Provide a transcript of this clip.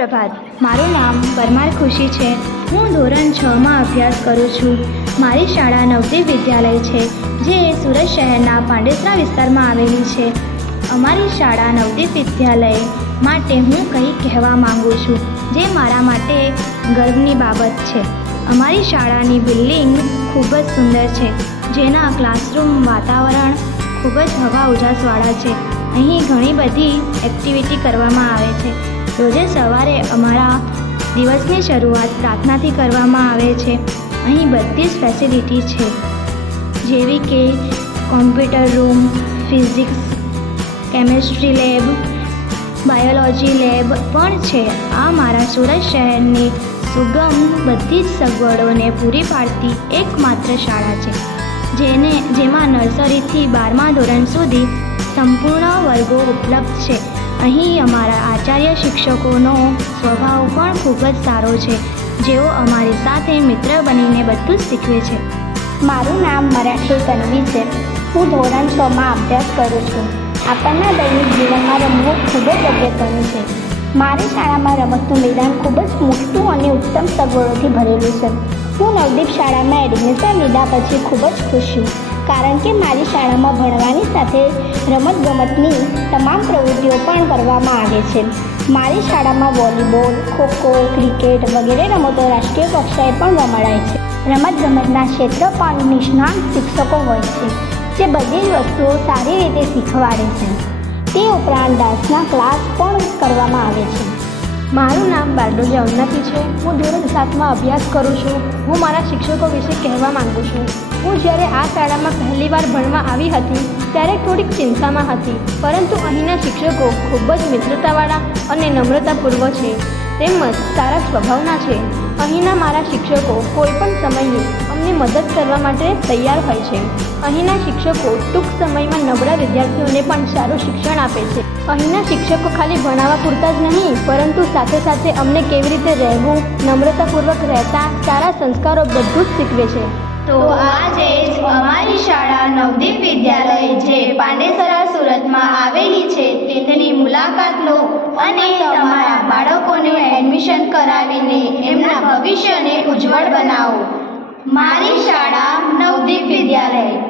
સુપ્રભાત, મારું નામ પરમાર ખુશી છે। હું ધોરણ 6માં અભ્યાસ કરું છું। મારી શાળા નવદીપ વિદ્યાલય છે, જે સુરત શહેરના પાંડેસરા વિસ્તારમાં આવેલી છે। અમારી શાળા નવદીપ વિદ્યાલય માટે હું કંઈ કહેવા માંગુ છું, જે મારા માટે ગર્વની બાબત છે। અમારી શાળાની બિલ્ડિંગ ખૂબ જ સુંદર છે, જેના ક્લાસરૂમ વાતાવરણ ખૂબ જ હવા ઉજાસવાળા છે। અહીં ઘણી બધી એક્ટિવિટી કરવામાં આવે છે। રોજે સવારે અમારા દિવસની શરૂઆત પ્રાર્થનાથી કરવામાં આવે છે। અહીં બધી જ ફેસિલિટી છે, જેવી કે computer room, physics, chemistry lab, biology lab પણ છે। આ મારા સુરત શહેરની સુગમ બધી જ સગવડોને પૂરી પાડતી એકમાત્ર શાળા છે, જેમાં નર્સરીથી 12મા ધોરણ સુધી સંપૂર્ણ વર્ગો ઉપલબ્ધ છે। અહીં અમારા આચાર્ય શિક્ષકોનો સ્વભાવ પણ ખૂબ જ સારો છે, જેઓ અમારી સાથે મિત્ર બનીને બધું જ શીખવે છે। મારું નામ મરાઠી તન્વી છે। હું ધોરણ 6માં અભ્યાસ કરું છું। આપણના દૈનિક જીવનમાં રમવું ખૂબ જ અગત્યનું છે। મારી શાળામાં રમતનું મેદાન ખૂબ જ મોટું અને ઉત્તમ સગવડોથી ભરેલું છે। હું નવદીપ શાળામાં એડમિશન લીધા પછી ખૂબ જ ખુશ છું, કારણ કે મારી શાળામાં ભણવાની સાથે રમતગમતની તમામ પ્રવૃત્તિઓ પણ કરવામાં આવે છે। મારી શાળામાં વોલીબોલ, ખોખો, ક્રિકેટ વગેરે રમતો રાષ્ટ્રીય કક્ષાએ પણ રમાડાય છે। રમતગમતના ક્ષેત્ર પણ નિષ્ણાત શિક્ષકો હોય છે, જે બધી જ વસ્તુઓ સારી રીતે શીખવાડે છે। તે ઉપરાંત ડાન્સના ક્લાસ પણ કરવામાં આવે છે। મારું નામ બારડોલિયા ઉન્નતિ છે। હું ધોરણ 7માં અભ્યાસ કરું છું। હું મારા શિક્ષકો વિશે કહેવા માંગુ છું। હું જ્યારે આ શાળામાં પહેલીવાર ભણવા આવી હતી, ત્યારે થોડીક ચિંતામાં હતી, પરંતુ અહીંના શિક્ષકો ખૂબ જ મિત્રતાવાળા અને નમ્રતાપૂર્વક છે, તેમજ સારા સ્વભાવના છે। અહીંના મારા શિક્ષકો કોઈ પણ સમયે અમને મદદ કરવા માટે તૈયાર હોય છે। અહીંના શિક્ષકો ટૂંક સમયમાં નબળા વિદ્યાર્થીઓને પણ સારું શિક્ષણ આપે છે। અહીંના શિક્ષકો ખાલી ભણાવવા પૂરતા જ નહીં, પરંતુ સાથે સાથે અમને કેવી રીતે રહેવું, નમ્રતાપૂર્વક રહેતા, સારા સંસ્કારો બધું જ શીખવે છે। તો આજે જ અમારી શાળા નવદીપ વિદ્યાલય જે પાંડેસરા સુરતમાં આવેલી છે, તેની મુલાકાત લો અને તમારા બાળકોને એડમિશન કરાવીને એમના ભવિષ્યને ઉજ્જવળ બનાવો। મારી શાળા નવદીપ વિદ્યાલય।